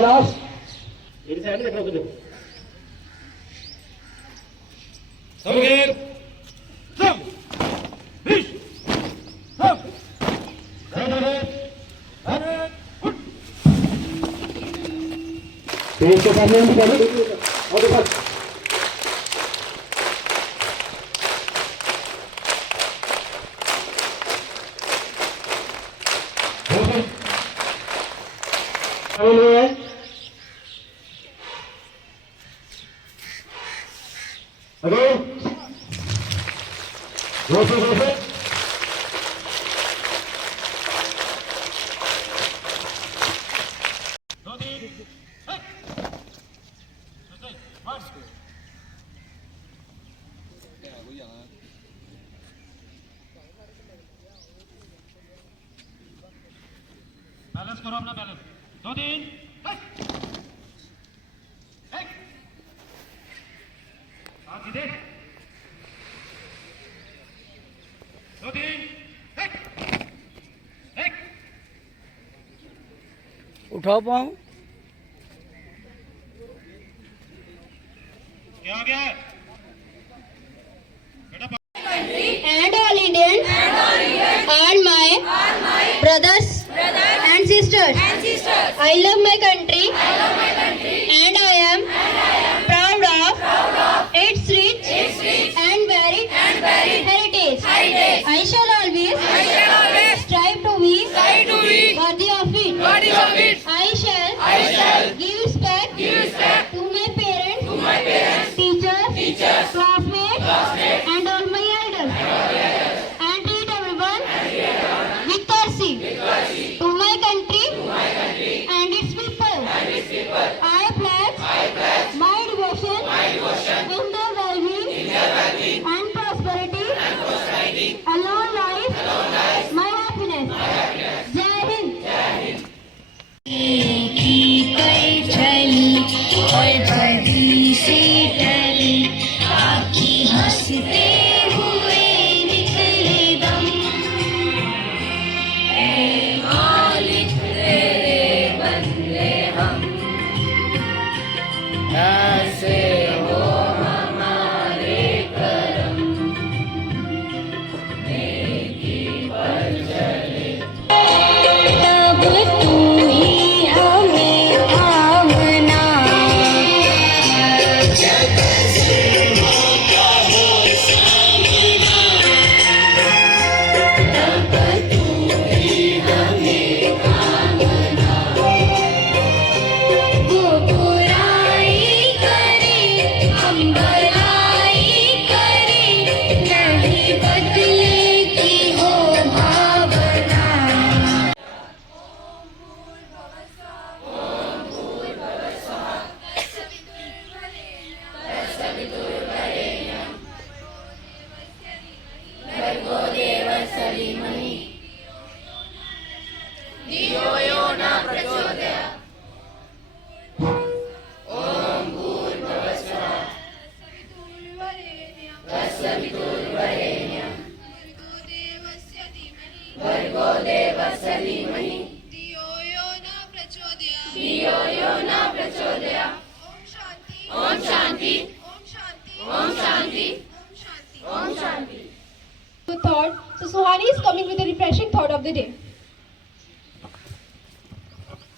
Last मेरी side में देखो देखो सब गेम सब फिश सब तेज के सामने भी करो और बस Again. Go for it. Balance करो अपना बैलेंस 2 3 सीधे 2 3 उठाओ पाओ क्या आ गया and all Indian are my brothers and sisters. I love my country and I am proud of its rich and varied heritage. I shall always strive to be worthy of it. I shall give respect to my parents, teachers, classmates and all my elders, and treat everyone with courtesy. To my country and its people, I pledge my devotion in their well-being and prosperity. Alone lies my happiness. Jai Hind. Good thought. So Suhani is coming with a refreshing thought of the day.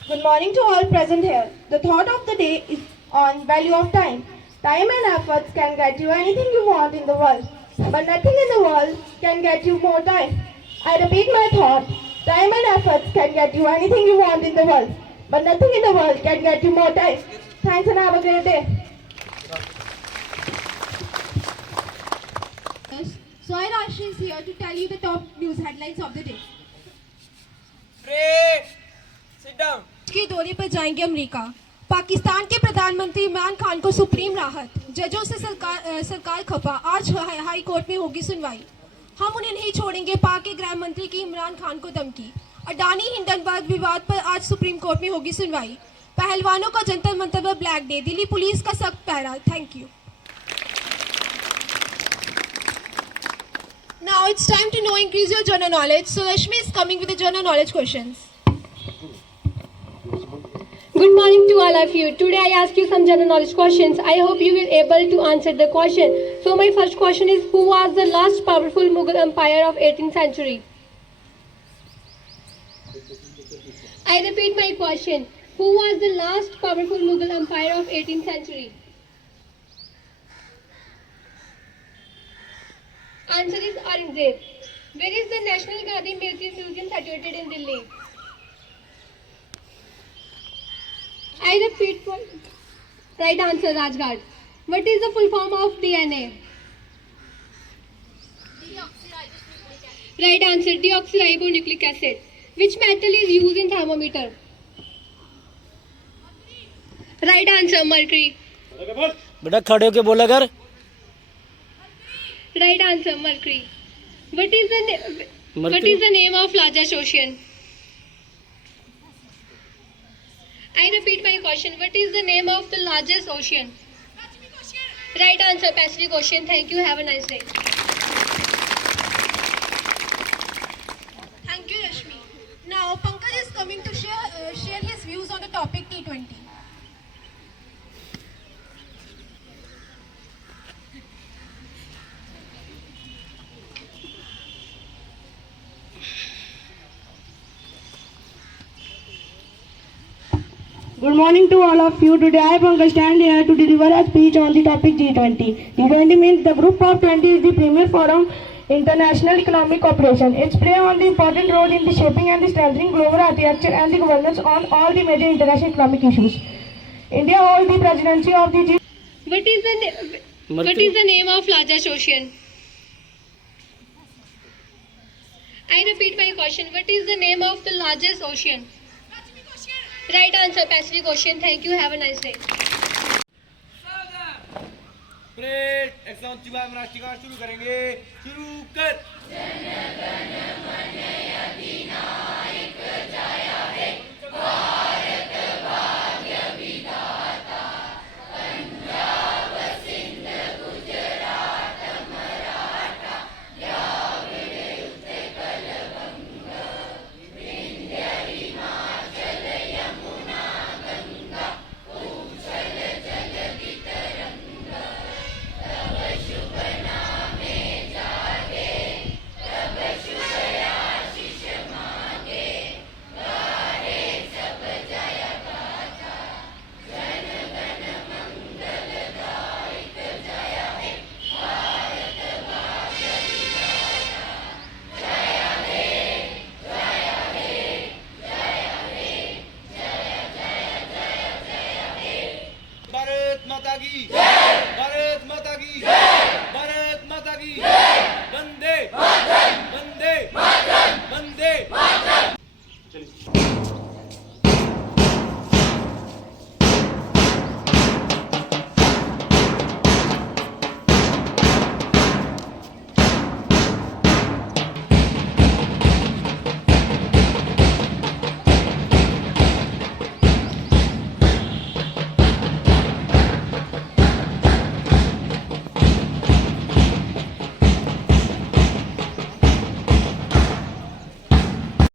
Good morning to all present here. The thought of the day is on value of time. Time and efforts can get you anything you want in the world, but nothing in the world can get you more time. I repeat my thought. Time and efforts can get you anything you want in the world, but nothing in the world can get you more time. Thanks and have a great day. Soy Rashi is here to tell you the top news headlines of the day. Sit down. के दौरे पर जाएंगे America. Pakistan के प्रधानमंत्री इमरान खान को supreme राहत। जजों से सरकार खफा। आज हाई कोर्ट में होगी सुनवाई। हम उन्हें नहीं छोड़ेंगे। पाक के गृह मंत्री की इमरान खान को धमकी। अडानी हिंडनबर्ग विवाद पर आज सुप्रीम कोर्ट में होगी सुनवाई। पहलवानों का जंतर मंतर पर ब्लैक डे। दिल्ली पुलिस का सख्त पहरा। Thank you. Now it's time to know increase your general knowledge. So Rashmi is coming with the general knowledge questions. Good morning to all of you. Today I ask you some general knowledge questions. I hope you will able to answer the question. So my first question is, who was the last powerful Mughal empire of 18th century? I repeat my question. Who was the last powerful Mughal empire of 18th century? Answer is Aurangzeb. Where is the National Gandhi Museum situated in Delhi? I repeat. Right answer, Rajghat. What is the full form of DNA? Right answer, deoxyribonucleic acid. Which metal is used in thermometer? Right answer, mercury. बेटा खड़े होके बोला कर. Right answer, mercury. What is the name of largest ocean? I repeat my question. What is the name of the largest ocean? Right answer, Pacific Ocean. Thank you. Have a nice day. Thank you, Rashmi. Now, Pankaj is coming to share his views on the topic T20. Good morning to all of you. Today I Pankaj stand here to deliver a speech on the topic G20. G20 means the Group of 20 is the premier forum international economic cooperation. It plays an important role in the shaping and the strengthening global architecture and the governance on all the major international economic issues. India holds the presidency of the G20. What is the name of largest ocean? I repeat my question. What is the name of the largest ocean? Right answer, Pacific Ocean. Thank you. Have a nice day. Parade exam की बात राष्ट्रीय शुरू करेंगे. शुरू कर.